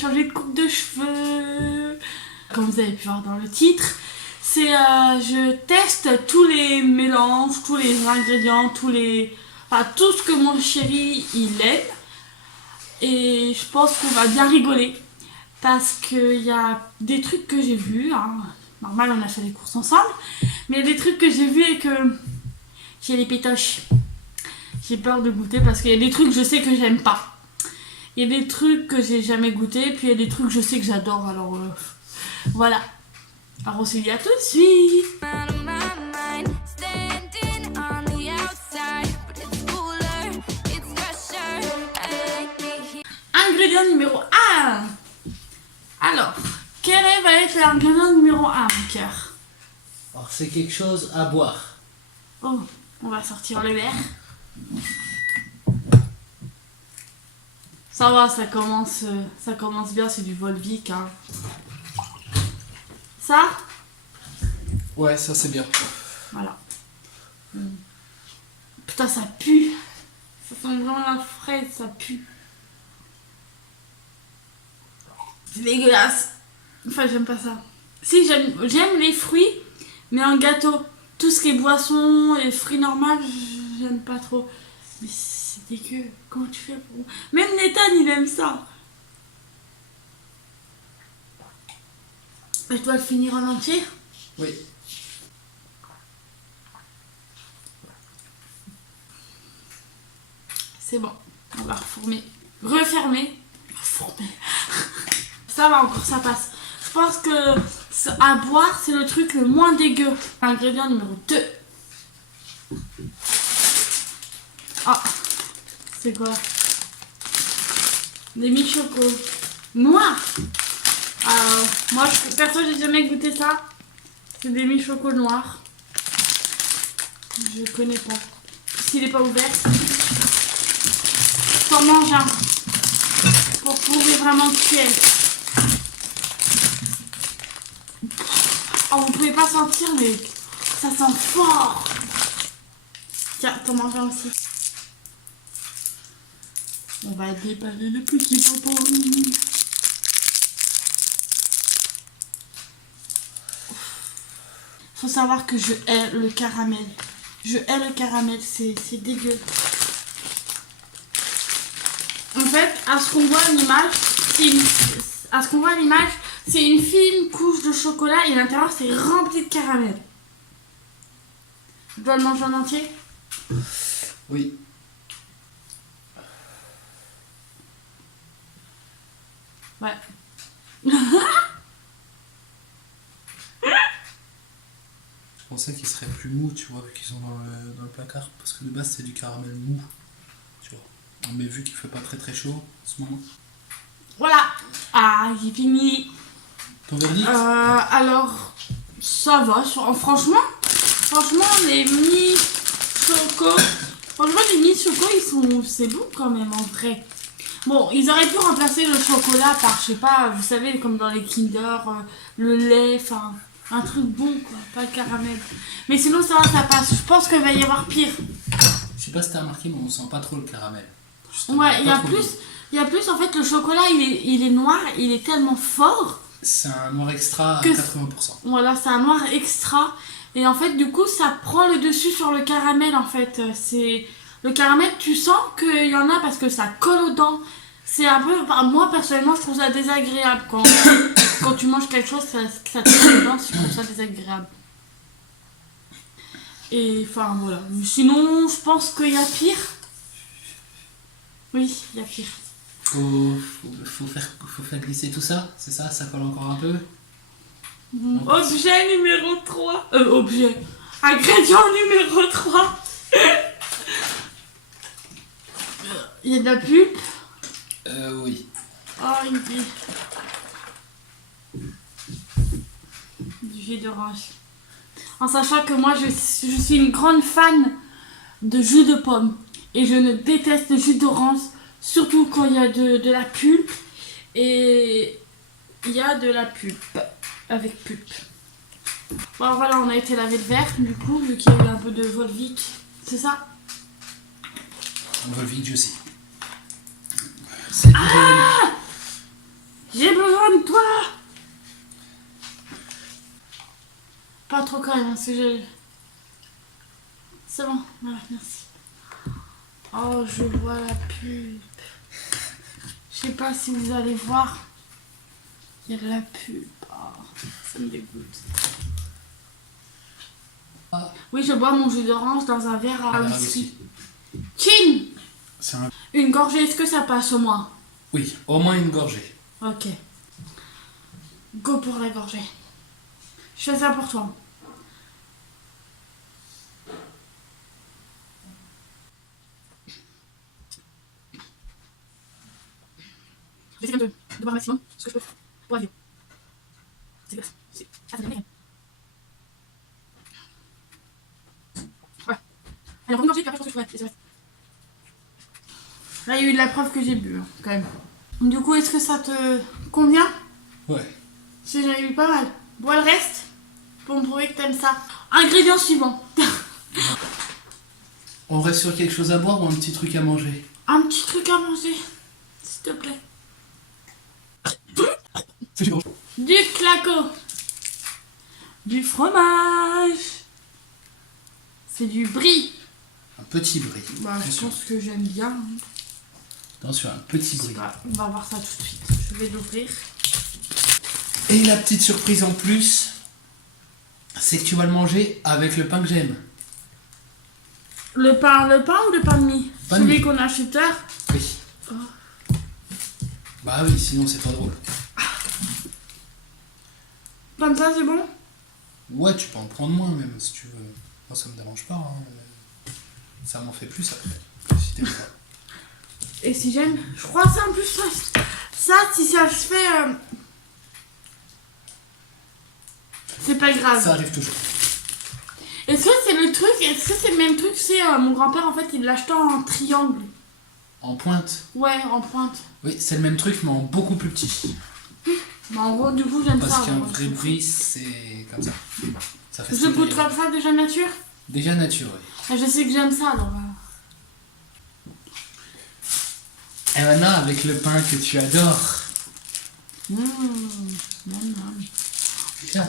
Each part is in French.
changé de coupe de cheveux. Comme vous avez pu voir dans le titre, c'est je teste tous les mélanges, tous les ingrédients, tout ce que mon chéri il aime. Et je pense qu'on va bien rigoler. Parce qu'il y a des trucs que j'ai vus, hein. Normal, on a fait les courses ensemble. Mais il y a des trucs que j'ai vus et que j'ai les pétoches. J'ai peur de goûter parce qu'il y a des trucs que je sais que j'aime pas. Il y a des trucs que j'ai jamais goûté, puis il y a des trucs que je sais que j'adore. Alors voilà. Alors on se dit à tout de suite. Ingrédient numéro 1. Alors, quel va être l'ingrédient numéro 1, mon cœur? Alors c'est quelque chose à boire. Oh, on va sortir le verre. Ça va, ça commence bien, c'est du Volvic. Hein. Ça? Ouais, ça c'est bien. Voilà. Putain, ça pue. Ça sent vraiment la fraise, ça pue. C'est dégueulasse. Enfin, j'aime pas ça. Si, j'aime les fruits, mais en gâteau. Tout ce qui est boisson et fruits normaux, j'aime pas trop. Mais c'est dégueu. Comment tu fais pour... Même Nathan, il aime ça. Je dois le finir en entier? Oui. C'est bon. On va refermer. Refermer. Ça va encore, ça passe. Je pense que à boire, c'est le truc le moins dégueu. Ingrédient numéro 2. Ah, c'est quoi? Des mi-chocos noirs. Alors, moi, perso, j'ai jamais goûté ça. C'est des mi-chocos noirs. Je connais pas. S'il est pas ouvert, t'en manges un. Pour prouver vraiment que tu aimes. Oh, vous pouvez pas sentir, mais ça sent fort. Tiens, t'en manges un aussi. On va déballer le petit popo. Faut savoir que je hais le caramel. Je hais le caramel, c'est dégueu. En fait, à ce qu'on voit à l'image, c'est une fine couche de chocolat et l'intérieur c'est rempli de caramel. Je dois le manger en entier? Oui. Ouais. Je pensais qu'ils seraient plus mous, tu vois, vu qu'ils sont dans le placard. Parce que de base c'est du caramel mou. Tu vois. Mais vu qu'il fait pas très chaud en ce moment. Voilà. Ah, j'ai fini. Ton verdict? Alors, ça va. Franchement, les mi-chocos, c'est bon quand même en vrai. Bon, ils auraient pu remplacer le chocolat par, je sais pas, vous savez, comme dans les Kinder, le lait, enfin, un truc bon quoi, pas le caramel. Mais sinon ça va, ça passe. Je pense qu'il va y avoir pire. Je sais pas si t'as remarqué, mais on sent pas trop le caramel. Ouais, il y a plus en fait, le chocolat il est noir, il est tellement fort. C'est un noir extra à 80%. Voilà, c'est un noir extra. Et en fait, du coup, ça prend le dessus sur le caramel, en fait. Le caramel, tu sens qu'il y en a parce que ça colle aux dents. C'est un peu... Enfin, moi, personnellement, je trouve ça désagréable. Quand tu manges quelque chose, ça te colle aux dents, je trouve ça désagréable. Et enfin, voilà. Mais sinon, je pense qu'il y a pire. Oui, il y a pire. Faut faire glisser tout ça, c'est ça? Ça colle encore un peu? Objet numéro 3. Ingrédient numéro 3. Il y a de la pulpe. Oui. Oh, il dit. Du jus d'orange. En sachant que moi, je suis une grande fan de jus de pomme. Et je ne déteste le jus d'orange. Surtout quand il y a de la pulpe. Et il y a de la pulpe. Avec pulpe. Bon, voilà, on a été laver le verre, du coup, vu qu'il y a eu un peu de Volvic. C'est ça? Volvic Juicy. J'ai besoin de toi. Pas trop quand même, hein, c'est bon, voilà, merci. Oh, je vois la pub. Je sais pas si vous allez voir. Il y a de la pub. Oh, ça me dégoûte. Ah. Oui, je bois mon jus d'orange dans un verre à Ah, whisky. Chin! C'est un... Une gorgée, est-ce que ça passe au moins? Oui, au moins une gorgée. Ok. Go pour la gorgée. Je fais ça pour toi. J'essaie de boire un maximum ce que je peux pour la vie. C'est glace. Ah, c'est bien. Ouais. Alors, une gorgée, puis après, je pense que je ferai. Là, il y a eu de la preuve que j'ai bu, hein, quand même. Du coup, est-ce que ça te convient? Ouais. Si j'en ai bu pas mal. Bois le reste pour me prouver que t'aimes ça. Ingrédient suivant. On reste sur quelque chose à boire ou un petit truc à manger? Un petit truc à manger, s'il te plaît. Du claco. Du fromage. C'est du brie. Un petit brie. Bah, je pense que j'aime bien. Attention, un petit Je sais brie. pas, on va voir ça tout de suite. Je vais l'ouvrir. Et la petite surprise en plus, c'est que tu vas le manger avec le pain que j'aime. Le pain ou le pain de mie? Pain de Celui mie. qu'on a acheté tout à l'heure. Oui. Oh. Bah oui, sinon c'est pas drôle. Comme ça, c'est bon? Ouais, tu peux en prendre moins même si tu veux. Moi ça me dérange pas. Hein. Ça m'en fait plus après. Si t'aimes pas. Et si j'aime, je crois que ça en plus, ça si ça se fait, c'est pas grave. Ça arrive toujours. Est-ce que c'est le truc, est-ce que c'est le même truc? C'est mon grand-père en fait, il l'achetait en triangle. En pointe. Ouais, en pointe. Oui, c'est le même truc mais en beaucoup plus petit. Bah en gros, du coup, j'aime ça. Parce qu'un moi, vrai brie c'est comme ça. Ça fait je style. goûte comme ça déjà nature. Déjà nature, oui. Ah, je sais que j'aime ça alors. Et maintenant avec le pain que tu adores. Tiens.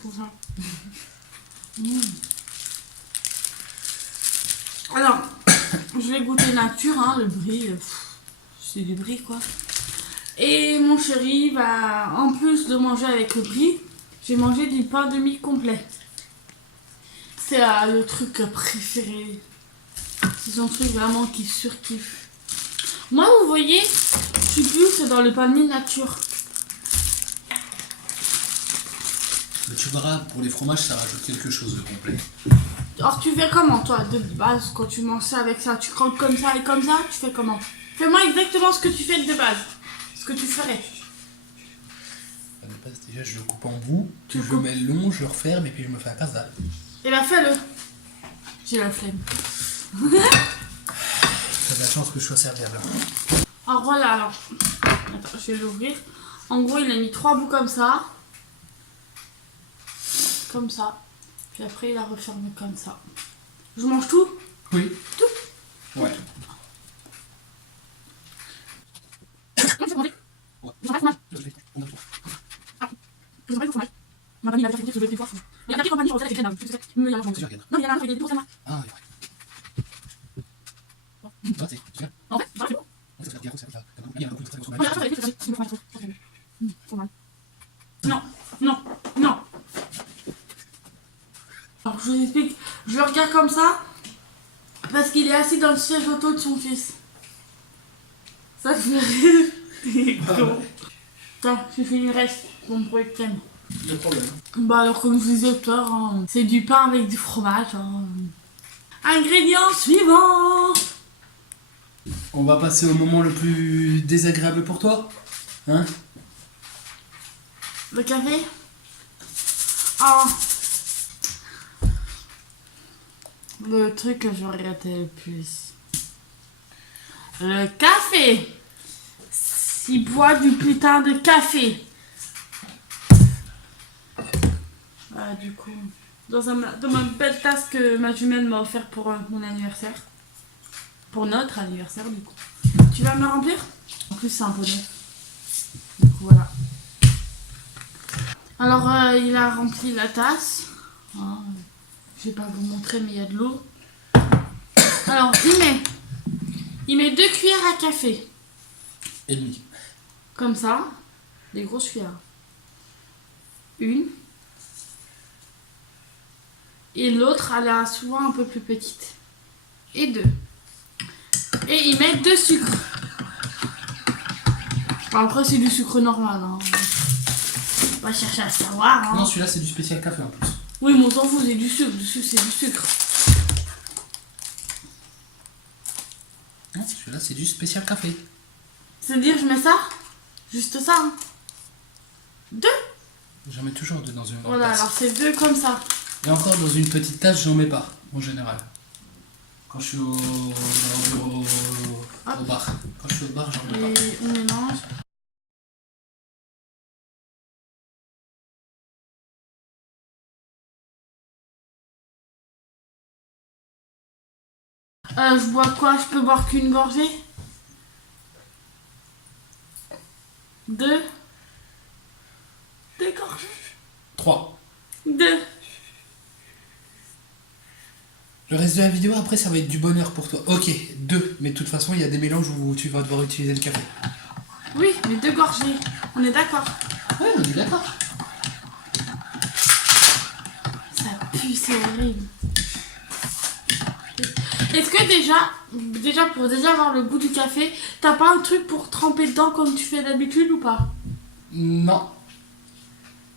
Pour ça. Alors, je vais goûter nature, hein, le brie. C'est du brie quoi. Et mon chéri va, en plus de manger avec le brie, j'ai mangé du pain de mie complet. C'est le truc préféré. C'est son truc vraiment qui surkiffe. Moi, vous voyez, je suis plus dans le pain de mie nature. Mais tu verras, pour les fromages, ça rajoute quelque chose de complet. Alors, tu fais comment, toi, de base, quand tu manges ça avec ça? Tu croques comme ça et comme ça? Tu fais comment? Fais-moi exactement ce que tu fais de base. Ce que tu ferais. À la base, déjà, je le coupe en bout, Tu je le le coupes. mets long, je le referme et puis je me fais un casse-dalle. Et bah, fais-le. J'ai la flemme. T'as de la chance que je sois serviable. Alors, voilà, alors. Attends, je vais l'ouvrir. En gros, il a mis 3 bouts comme ça. Comme ça. Puis après, il a refermé comme ça. Je mange tout? Oui. Tout? Ouais. Ah, ouais. Ça, c'est super. Ça, c'est bien, ça, ça. Il y a beaucoup de fromage. Non, non, non. Alors je vous explique, je le regarde comme ça parce qu'il est assis dans le siège auto de son fils. Ça fait rire. Attends, j'ai fini le reste pour me prouver que t'aimes. Le problème. Bah alors comme je vous disais tout à l'heure, hein, c'est du pain avec du fromage. Hein. Ingrédient suivant. On va passer au moment le plus désagréable pour toi. Hein? Le café. Oh. Le truc que je regrettais le plus. Le café. S'il boit du putain de café. Voilà, du coup. Dans ma belle tasse que ma jumelle m'a offert pour mon anniversaire. Pour notre anniversaire, du coup. Tu vas me remplir? plus, c'est un peu neuf. Du coup, voilà. Alors, il a rempli la tasse. Hein, je vais pas vous montrer, mais il y a de l'eau. Alors, il met 2 cuillères à café. Et demi. Comme ça. Des grosses cuillères. 1. Et l'autre, elle est souvent un peu plus petite. Et 2. Et il met 2 sucres. Après, c'est du sucre normal. Hein. On va chercher à savoir. Hein. Non, celui-là, c'est du spécial café en plus. Oui, mais on s'en fout, c'est du sucre. Du sucre, c'est du sucre. Non, celui-là, c'est du spécial café. C'est-à-dire, je mets ça. Juste ça. Hein. 2. J'en mets toujours 2 dans une grande Voilà, tasse. alors c'est 2 comme ça. Et encore, dans une petite tasse, j'en mets pas, en général. Quand je suis au bar. Quand je suis au bar, j'en mets Et pas. on mélange. Je bois quoi? Je peux boire qu'une gorgée? 2. 2 gorgées. 3. 2. Le reste de la vidéo, après, ça va être du bonheur pour toi. Ok, 2. Mais de toute façon, il y a des mélanges où tu vas devoir utiliser le café. Oui, mais 2 gorgées. On est d'accord? Ouais, on est d'accord. Ça pue, c'est horrible. Est-ce que déjà pour avoir le goût du café, t'as pas un truc pour tremper dedans comme tu fais d'habitude ou pas? Non.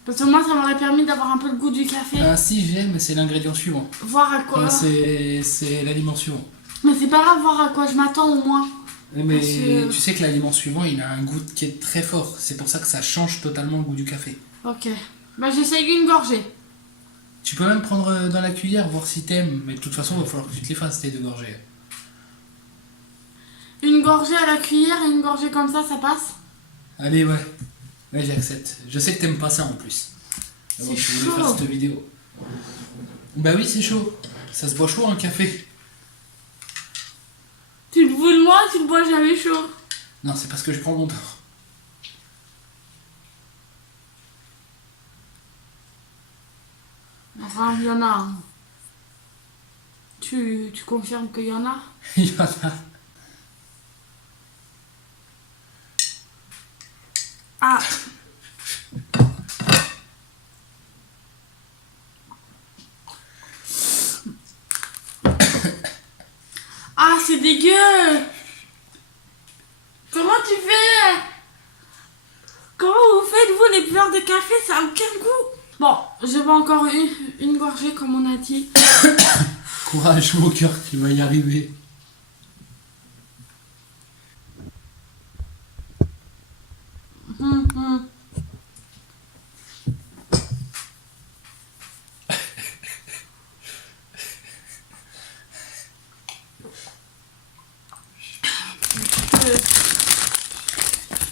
Parce que moi, ça m'aurait permis d'avoir un peu le goût du café. Si, j'ai, mais c'est l'ingrédient suivant. Voir à quoi. Enfin, c'est l'aliment suivant. Mais c'est pas grave, voir à quoi je m'attends au moins. Mais Parce que- tu sais que l'aliment suivant, il a un goût qui est très fort. C'est pour ça que ça change totalement le goût du café. Ok. Bah, j'essaye une gorgée. Tu peux même prendre dans la cuillère, voir si t'aimes. Mais de toute façon, il va falloir que tu te les fasses, tes 2 gorgées. Une gorgée à la cuillère et une gorgée comme ça passe? Allez, ouais. Ouais, j'accepte. Je sais que t'aimes pas ça en plus. Mais bon, C'est je voulais chaud. faire cette vidéo. Bah oui, c'est chaud. Ça se boit chaud un café. Tu te fous de moi, tu le bois jamais chaud. Non, c'est parce que je prends mon temps. Enfin, il y en a. Hein. Tu confirmes qu'il y en a? Il y en a. Ah. Ah, c'est dégueu. Comment tu fais? Comment vous faites, vous, les buveurs de café? Ça a aucun goût. Bon, je bois encore une gorgée, comme on a dit. Courage, mon cœur, tu vas y arriver. Hum, hum.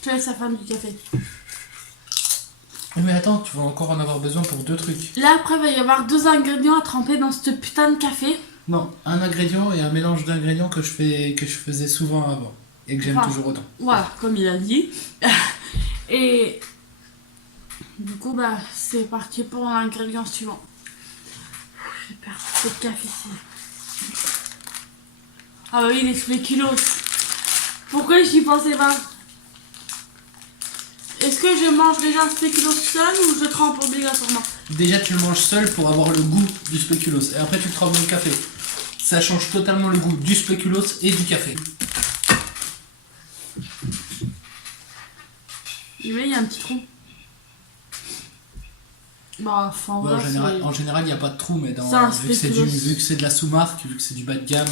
Je te laisse la fin du café. Mais attends, tu vas encore en avoir besoin pour 2 trucs. Là, après, il va y avoir 2 ingrédients à tremper dans ce putain de café. Non, un ingrédient et un mélange d'ingrédients que je faisais souvent avant. Et que j'aime Enfin, toujours autant. Voilà, comme il a dit. Et du coup, bah, c'est parti pour l'ingrédient suivant. J'ai perdre ce café ici. Ah bah oui, les spéculoos. Pourquoi j'y pensais pas? Est-ce que je mange déjà un spéculoos seul ou je trempe obligatoirement? Déjà, tu le manges seul pour avoir le goût du spéculoos. Et après, tu le trempes dans le café. Ça change totalement le goût du spéculoos et du café. Il y a un petit trou. Bah, enfin, Ouais, voilà, en général, il n'y a pas de trou, mais C'est un vu que spéculoos. vu que c'est de la sous-marque, vu que c'est du bas de gamme,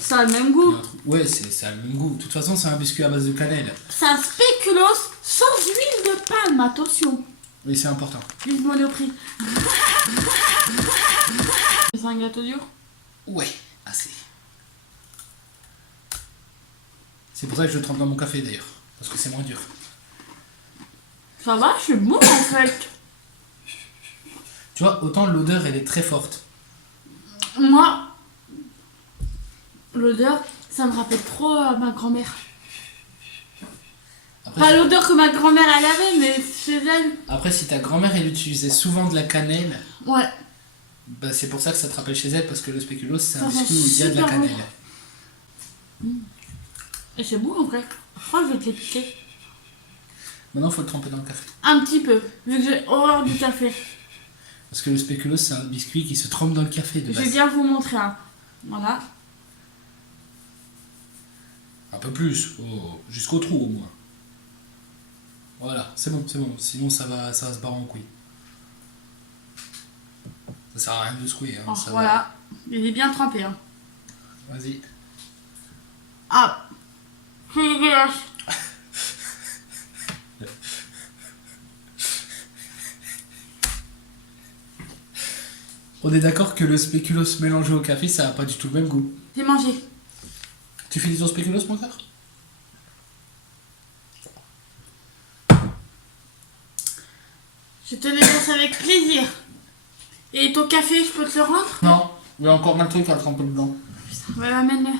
ça a le même il y goût. a un trou. Ouais, ça a le même goût. De toute façon, c'est un biscuit à base de cannelle. C'est un spéculoos sans huile de palme, attention. Oui, c'est important. Huile monoprix. C'est un gâteau dur? Ouais, assez. C'est pour ça que je le trempe dans mon café d'ailleurs. Parce que c'est moins dur. Ça va, je suis bon en fait. Tu vois, autant l'odeur, elle est très forte. Moi, l'odeur, ça me rappelle trop ma grand-mère. Après, Pas l'odeur que ma grand-mère elle avait, mais chez elle. après, si ta grand-mère elle utilisait souvent de la cannelle, Ouais. bah, c'est pour ça que ça te rappelle chez elle, parce que le spéculoos c'est un Ça sent biscuit où il y a de la super bon. cannelle. Et c'est bon en vrai. Je crois que je vais te les piquer. Maintenant, faut le tremper dans le café. Un petit peu, vu que j'ai horreur du café. Parce que le spéculoos c'est un biscuit qui se trempe dans le café de Je vais base. bien vous montrer un. Voilà. Un peu plus, jusqu'au trou au moins. Voilà, c'est bon, sinon ça va se barrer en couille. Ça sert à rien de secouer, hein, Oh, ça voilà. Il est bien trempé. Hein. va. Vas-y. Ah. C'est dégueulasse. On est d'accord que le spéculoos mélangé au café, ça a pas du tout le même goût. J'ai mangé. Tu finis ton spéculoos, mon cœur? Je te le laisse avec plaisir. Et ton café, je peux te le rendre? Non, il y a encore un truc à tremper dedans. Ouais, amène-le.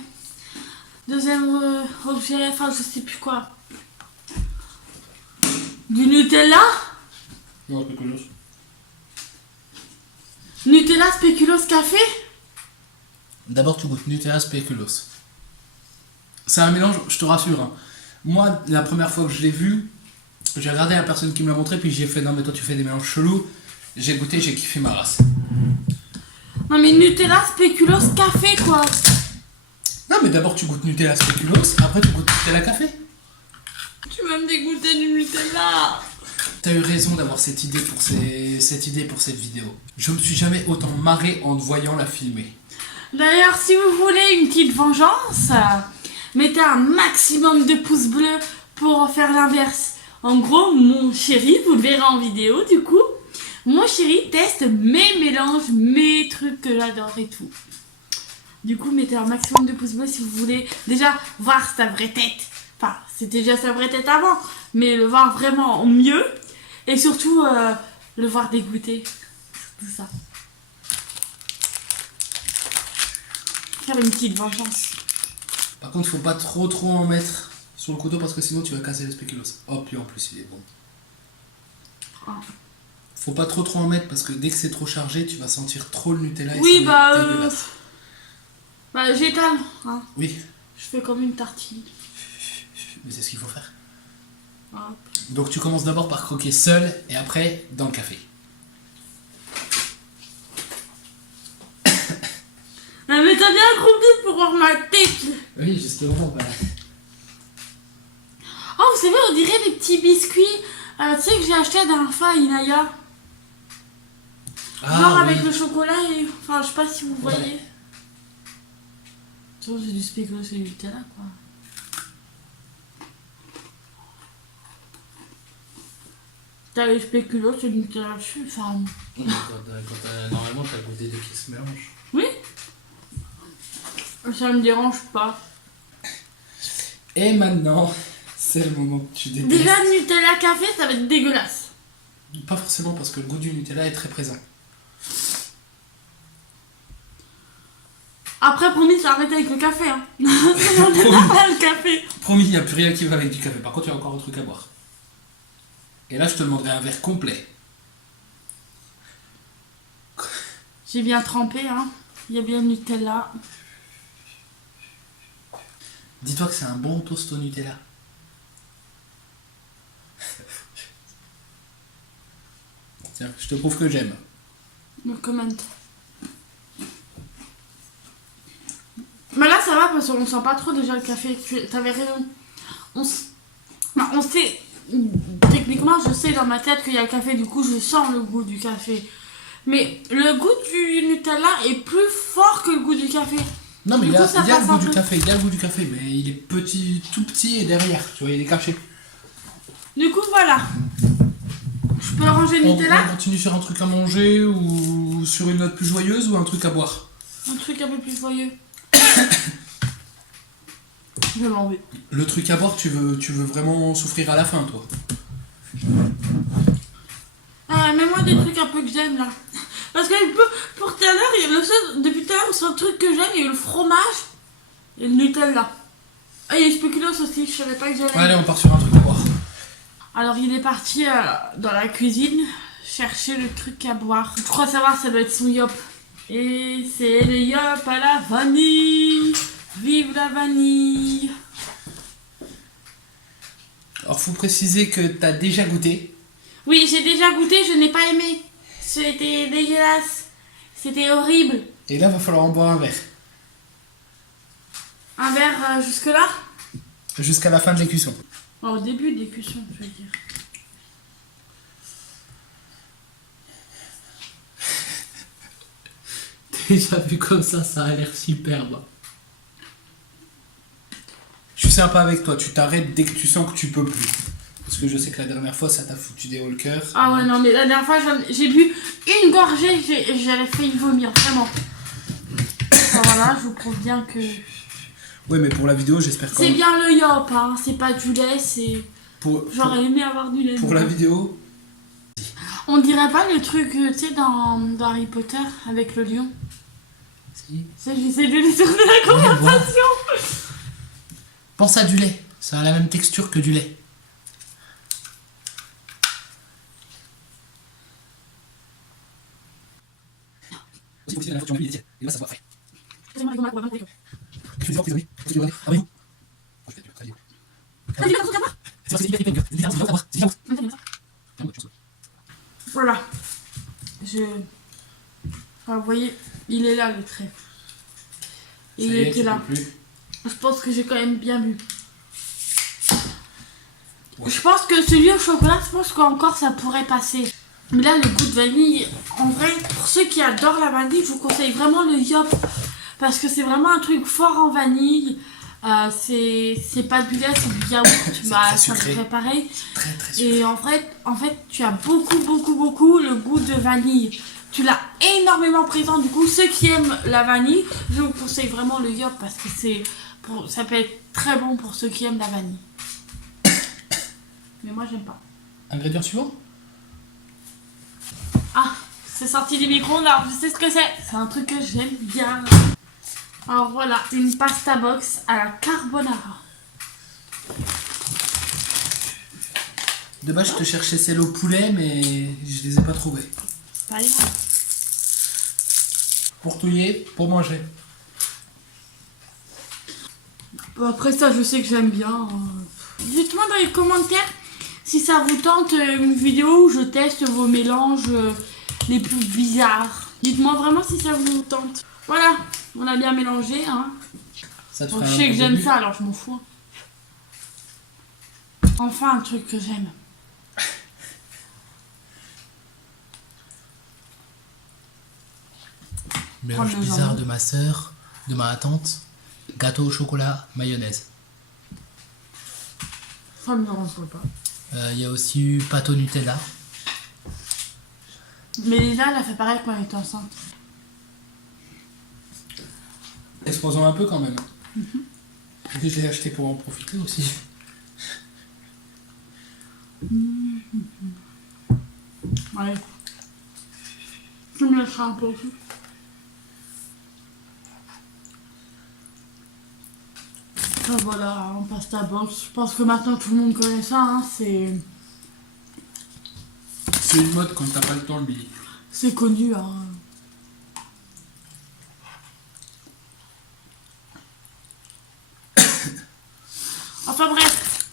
Deuxième objet, enfin je sais plus quoi. Du Nutella? Non, spéculoos. Nutella, spéculoos, café? D'abord, tu goûtes Nutella spéculoos. C'est un mélange, je te rassure. Hein. Moi, la première fois que je l'ai vu, j'ai regardé la personne qui me l'a montré, puis j'ai fait non, mais toi tu fais des mélanges chelous. J'ai goûté, j'ai kiffé ma race. Non mais Nutella, spéculoos, café quoi. Non, mais d'abord tu goûtes Nutella spéculoos, après tu goûtes Nutella café. Tu vas me dégoûter du Nutella. T'as eu raison d'avoir cette idée pour cette vidéo. Je me suis jamais autant marré en te voyant la filmer. D'ailleurs, si vous voulez une petite vengeance, mettez un maximum de pouces bleus pour faire l'inverse. En gros, mon chéri, vous le verrez en vidéo du coup, mon chéri teste mes mélanges, mes trucs que j'adore et tout. Du coup, mettez un maximum de pouces bleus si vous voulez déjà voir sa vraie tête. Enfin, c'était déjà sa vraie tête avant, mais le voir vraiment mieux. Et surtout, le voir dégoûter. Tout ça. Faire une petite vengeance. Par contre, faut pas trop en mettre sur le couteau parce que sinon tu vas casser le spéculoos. Hop, lui en plus il est bon. Oh. Faut pas trop en mettre parce que dès que c'est trop chargé, tu vas sentir trop le Nutella et Oui, ça va être dégueulasse. bah j'étale. Hein. Oui, Je fais comme une tartine. mais c'est ce qu'il faut faire. Hop. Donc tu commences d'abord par croquer seul et après dans le café. Non mais t'as bien accroupi pour voir ma tête. Oui, justement, bah. Oh, vous savez, on dirait des petits biscuits. Tu sais que j'ai acheté la dernière fois à Inaya. Genre avec oui. le chocolat et... Enfin, je sais pas si vous Ouais. voyez. Tu vois, c'est du spéculoos et du Nutella, quoi. T'as les spéculoos et le Nutella dessus, enfin... Normalement, t'as goûté deux qui se mélangent. Oui. Ça me dérange pas. Et maintenant, c'est le moment que tu détestes. Déjà, Nutella café, ça va être dégueulasse. Pas forcément parce que le goût du Nutella est très présent. Après, promis, ça arrête avec le café, hein. Ça n'en pas le café. Promis, il n'y a plus rien qui va avec du café. Par contre, il y a encore un truc à boire. Et là, je te demanderai un verre complet. J'ai bien trempé, hein. Il y a bien le Nutella. Dis-toi que c'est un bon toast au Nutella. Tiens, je te prouve que j'aime. Me commente. Mais là, ça va parce qu'on sent pas trop déjà le café. T'avais raison. On sait... Techniquement, je sais dans ma tête qu'il y a le café. Du coup, je sens le goût du café. Mais le goût du Nutella est plus fort que le goût du café. Non, mais Du il y a, coup, ça il y a le passe goût un du peu. café, il y a le goût du café, mais il est petit, tout petit et derrière, tu vois, il est caché. Du coup, voilà. Je peux ranger le On Nutella. continue sur un truc à manger ou sur une note plus joyeuse ou un truc à boire? Un truc un peu plus joyeux. Je vais m'enlever. Le truc à boire, tu veux vraiment souffrir à la fin, toi? Ah, mets-moi des trucs un peu que j'aime là. Parce que pour tout à l'heure, depuis tout à l'heure, le seul truc que j'aime, il y a eu le fromage et le Nutella. Ah, il y a le spéculoos aussi, je savais pas que j'allais. Allez, on part sur un truc à boire. Alors il est parti dans la cuisine chercher le truc à boire. Je crois savoir, ça doit être son yop. Et c'est le yop à la vanille. Vive la vanille. Alors faut préciser que t'as déjà goûté. Oui, j'ai déjà goûté, je n'ai pas aimé. C'était dégueulasse. C'était horrible. Et là, va falloir en boire un verre. Un verre jusque-là? Jusqu'à la fin de l'écuisson. Au début des cuissons, je veux dire. Déjà vu comme ça a l'air superbe. Je suis sympa avec toi, tu t'arrêtes dès que tu sens que tu peux plus. Parce que je sais que la dernière fois, ça t'a foutu des hauts le cœur. Ah ouais, non, mais la dernière fois, j'ai bu une gorgée, j'avais failli vomir, vraiment. Alors voilà, je vous prouve bien que... Ouais, mais pour la vidéo, j'espère quand C'est même. bien le yop, hein, c'est pas du lait, c'est... J'aurais aimé avoir du lait. Pour la vidéo, On dirait pas le truc, tu sais, dans Harry Potter, avec le lion. si. Ça, j'essaie de détourner la Ouais, conversation. Pense à du lait, ça a la même texture que du lait. Et là, ça se voit frais. Voilà. Enfin, vous voyez, il est là, le trait. Et il était là. Je pense que j'ai quand même bien bu. Ouais. Je pense que celui au chocolat, je pense qu'encore ça pourrait passer. Mais là, le goût de vanille, en vrai, pour ceux qui adorent la vanille, je vous conseille vraiment le yop. Parce que c'est vraiment un truc fort en vanille. C'est pas du lait, c'est du yaourt. Bah, très ça sucré. serait pareil. Très très sucré. Et en fait, tu as beaucoup le goût de vanille. Tu l'as énormément présent. Du coup, ceux qui aiment la vanille, je vous conseille vraiment le yop parce que ça peut être très bon pour ceux qui aiment la vanille. Mais moi, j'aime pas. Ingrédient suivant? Ah, c'est sorti du micro-ondes, alors je sais ce que c'est. C'est un truc que j'aime bien. Alors voilà, c'est une pasta box à la carbonara. De base, je te cherchais celle au poulet, mais je les ai pas trouvées. Pas grave. Pour touiller, pour manger. Bon, après ça, je sais que j'aime bien. Dites-moi dans les commentaires si ça vous tente une vidéo où je teste vos mélanges les plus bizarres. Dites-moi vraiment si ça vous tente. Voilà, on a bien mélangé. Hein. Ça te Donc, ferait je sais un que bon j'aime début. ça, alors je m'en fous. Enfin, un truc que j'aime. Mélange Prends le bizarre jambon. de ma sœur, de ma tante. Gâteau au chocolat, mayonnaise. Ça me dérange pas. Il y a aussi eu pâte au Nutella. Mais Lisa, elle a fait pareil quand elle était enceinte. Exposons un peu quand même. Je l'ai acheté pour en profiter aussi. Ouais. Tu me laisseras un peu aussi. Ah, voilà, en pasta box. Je pense que maintenant tout le monde connaît ça. Hein. C'est une mode quand t'as pas le temps, le Billy. C'est connu. Hein. Enfin bref.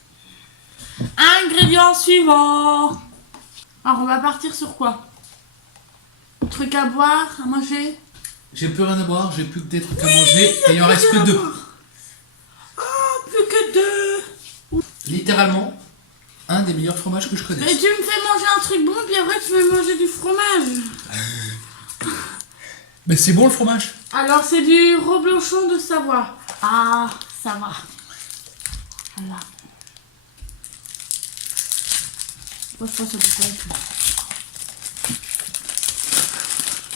Ingrédient suivant. Alors on va partir sur quoi? Truc à boire, à manger? J'ai plus rien à boire, j'ai plus que des trucs à manger et il en reste que deux. Oh, plus que deux. Littéralement, un des meilleurs fromages que je Mais connaisse. tu me fais manger un truc bon, puis après tu veux manger du fromage. Mais c'est bon le fromage. Alors c'est du reblochon de Savoie. Ah, ça va. Voilà. Moi, je pense que ça peut pas être.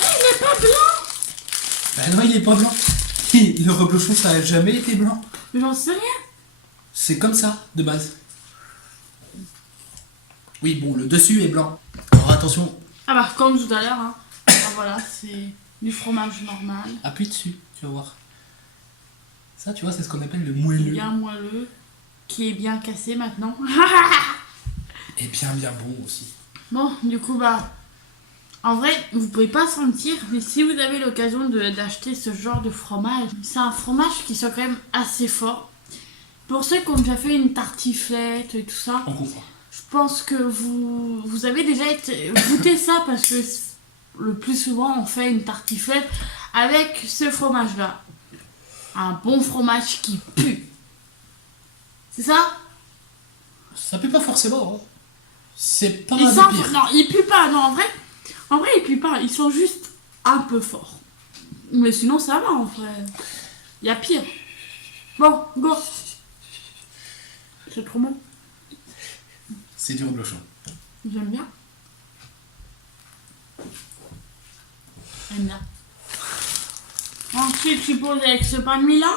Il n'est pas blanc. Bah non, il est pas blanc. Le reblochon, ça a jamais été blanc. Mais j'en sais rien. C'est comme ça, de base. Oui, bon, le dessus est blanc. Alors attention, Ah bah comme tout à l'heure. Hein. Ah, voilà, c'est du fromage normal. appuie dessus, tu vas voir. Ça, tu vois, c'est ce qu'on appelle le moelleux. Bien moelleux. Qui est bien cassé maintenant. Et bien bon aussi. Bon, du coup, bah... En vrai, vous pouvez pas sentir, mais si vous avez l'occasion d'acheter ce genre de fromage, c'est un fromage qui soit quand même assez fort. Pour ceux qui ont déjà fait une tartiflette et tout ça, On comprend. je pense que vous avez déjà goûté ça parce que le plus souvent on fait une tartiflette avec ce fromage-là. Un bon fromage qui pue. C'est ça? Ça pue pas forcément. Hein. C'est pas Il des sent... pires. Non, il pue pas. Non, en vrai, il pue pas. Ils sont juste un peu forts. Mais sinon, ça va en vrai. Il y a pire. Bon, go. C'est trop bon. C'est du reblochon. J'aime bien. J'aime bien. Ensuite, tu poses avec ce pain de mie là.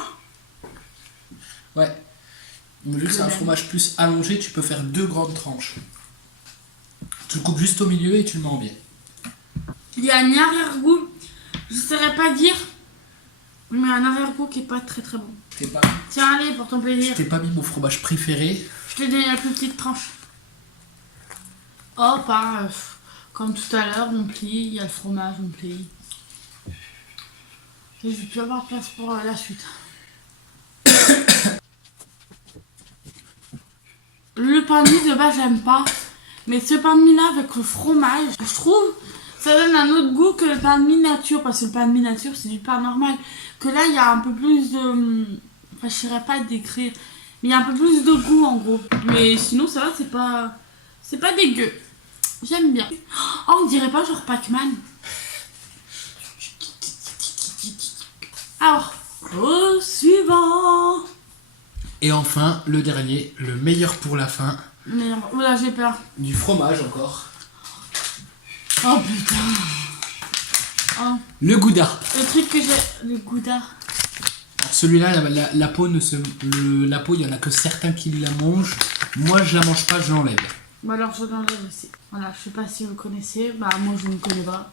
Ouais. Mais vu que c'est un fromage plus allongé, tu peux faire 2 grandes tranches. Tu le coupes juste au milieu et tu le mets en biais. Il y a un arrière-goût. Je ne saurais pas dire. Mais un arrière-goût qui est pas très très bon. Tiens, allez, pour ton plaisir. Je t'ai pas mis mon fromage préféré. Je t'ai donné la plus petite tranche. Hop, hein, comme tout à l'heure, on plie, il y a le fromage, on plie. Et je vais plus avoir de place pour la suite. Le pain de mie de base, j'aime pas. Mais ce pain de mie là, avec le fromage, je trouve, ça donne un autre goût que le pain de mie nature. Parce que le pain de mie nature, c'est du pain normal. Que là, il y a un peu plus de... Enfin, je saurais pas décrire. Mais il y a un peu plus de goût en gros. Mais sinon, ça va, c'est pas... C'est pas dégueu. J'aime bien. Oh, on dirait pas genre Pac-Man. Alors, au suivant. Et enfin, le dernier, le meilleur pour la fin. Mais oula, j'ai peur. Du fromage encore. Oh putain. Oh, Le gouda. le truc que j'ai... Le gouda. Celui-là, la peau, la peau, il y en a que certains qui la mangent. Moi, je la mange pas, je l'enlève. Bah alors, je l'enlève aussi. Voilà, je sais pas si vous connaissez. Bah, moi, je ne connais pas.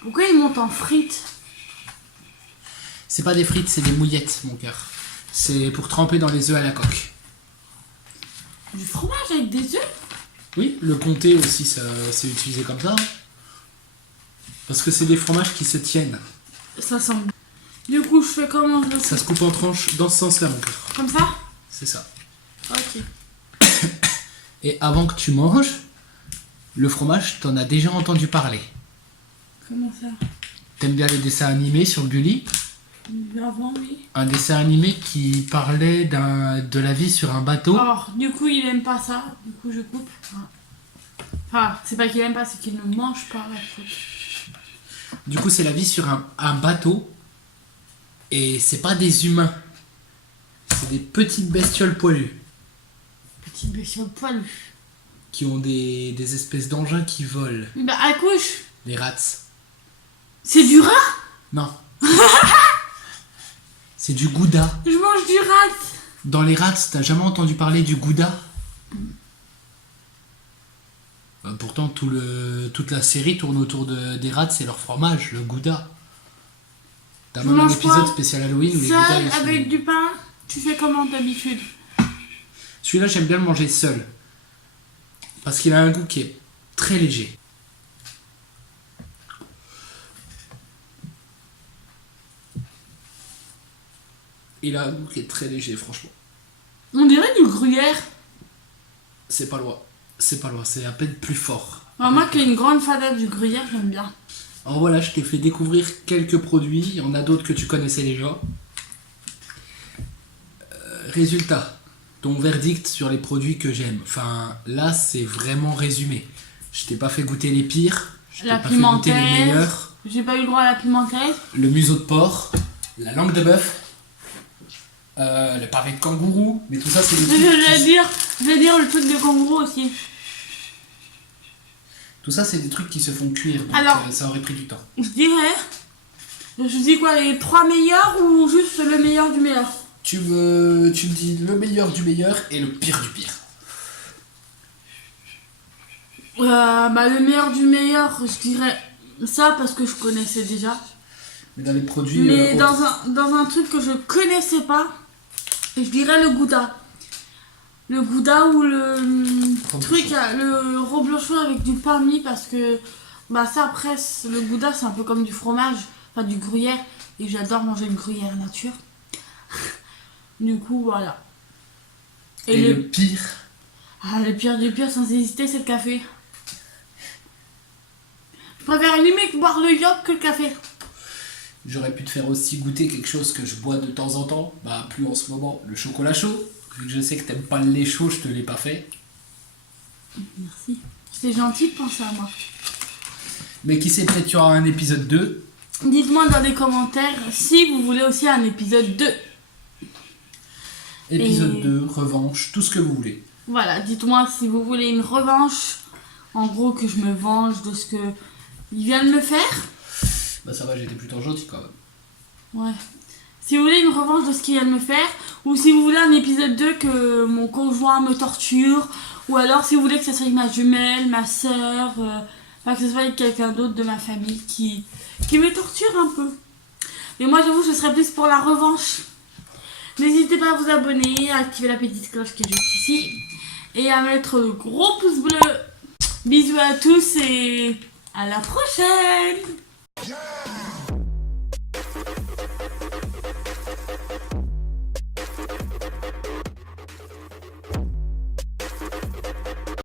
Pourquoi ils montent en frites? C'est pas des frites, c'est des mouillettes, mon cœur. C'est pour tremper dans les œufs à la coque. Du fromage avec des œufs? Oui, le comté aussi, c'est utilisé comme ça. Parce que c'est des fromages qui se tiennent. Ça sent bon. Du coup, je fais comment je le Ça fais? se coupe en tranches dans ce sens-là, mon cœur. Comme ça? C'est ça. Ok. Et avant que tu manges, le fromage, t'en as déjà entendu parler. Comment ça? T'aimes bien les dessins animés sur Gulli? Avant, oui. Un dessin animé qui parlait de la vie sur un bateau. Alors, du coup, il aime pas ça. Du coup, je coupe. Enfin, c'est pas qu'il aime pas, c'est qu'il ne mange pas la faute. Du coup, c'est la vie sur un bateau. Et c'est pas des humains. C'est des petites bestioles poilues. Petite bestiole poilue. Qui ont des espèces d'engins qui volent. Bah, accouche. Les rats. C'est du rat? Non. C'est du gouda. Je mange du rat. Dans les rats, t'as jamais entendu parler du gouda? Pourtant, toute la série tourne autour des rats, c'est leur fromage, le gouda. T'as Tu même un manges épisode quoi? spécial Halloween où les goudas Seul, ils sont- avec du pain? Tu fais comment d'habitude? Celui-là, j'aime bien le manger seul. Parce qu'il a un goût qui est très léger. Il a un goût qui est très léger, franchement. On dirait du gruyère. C'est pas loin. C'est pas loin, c'est à peine plus fort. Alors, moi qui ai une grande fadette du gruyère, j'aime bien. Alors voilà, je t'ai fait découvrir quelques produits. Il y en a d'autres que tu connaissais déjà. Résultat, ton verdict sur les produits que j'aime. Enfin, là, c'est vraiment résumé. Je t'ai pas fait goûter les pires. Je t'ai La pas fait goûter les pimentaise. meilleurs. J'ai pas eu le droit à la pimentaise. Le museau de porc, la langue de bœuf, le pavé de kangourou. Mais tout ça, c'est des Je trucs vais dire le truc de kangourou aussi. tout ça, c'est des trucs qui se font cuire. Donc Alors- ça aurait pris du temps. Je dirais. Je dis quoi, les 3 meilleurs ou juste le meilleur du meilleur? Tu me dis le meilleur du meilleur et le pire du pire. Bah, le meilleur du meilleur, je dirais ça parce que je connaissais déjà. Mais dans les produits. Mais autres. dans, dans un, dans un truc que je connaissais pas, je dirais le Gouda. le gouda ou le truc, Reblochon. le reblochon avec du pain mis parce que bah ça après le gouda c'est un peu comme du fromage, enfin du gruyère et j'adore manger le gruyère nature. Du coup voilà. Et le pire, Le pire du pire sans hésiter c'est le café. Je préfère limite boire le yaourt que le café. j'aurais pu te faire aussi goûter quelque chose que je bois de temps en temps, bah plus en ce moment, le chocolat chaud. Vu que je sais que t'aimes pas le lait chaud, je te l'ai pas fait. Merci. C'est gentil de penser à moi. Mais qui sait, peut-être tu auras un épisode 2. Dites-moi dans les commentaires si vous voulez aussi un épisode 2. Épisode Et- 2, revanche, tout ce que vous voulez. Voilà, dites-moi si vous voulez une revanche. En gros, que je me venge de ce que il vient de me faire. Bah ça va, j'étais plutôt gentil quand même. Ouais. Si vous voulez une revanche de ce qu'il vient de me faire. Ou si vous voulez un épisode 2 que mon conjoint me torture. Ou alors si vous voulez que ce soit avec ma jumelle, ma soeur. Enfin, que ce soit avec quelqu'un d'autre de ma famille qui me torture un peu. Mais moi, j'avoue, je serais plus pour la revanche. N'hésitez pas à vous abonner, à activer la petite cloche qui est juste ici. Et à mettre le gros pouce bleu. Bisous à tous et à la prochaine!